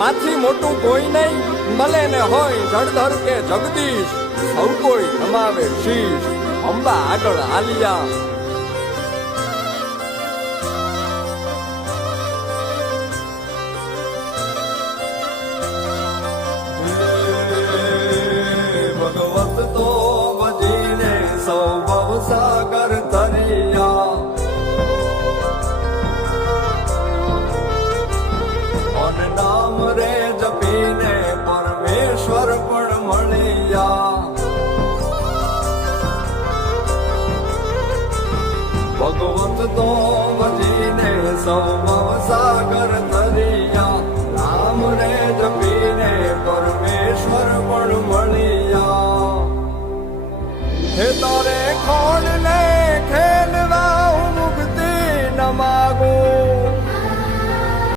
માથી મોટું કોઈ નહીં, મળે ને હોય જળધર કે જગદીશ, સૌ કોઈ નમાવે શીશ, અંબા આગળ હાલિયા. ભગવત તો ભજીને સૌ ભવસાગર તરિયા, અને નામ રે જપીને પરમેશ્વર પણ મળ્યા. ભગવત તો ભજીને સૌ ભવસાગર તરિયા, નામ રે જપીને પરમેશ્વર પણ મળ્યા. હે તારે ખોડ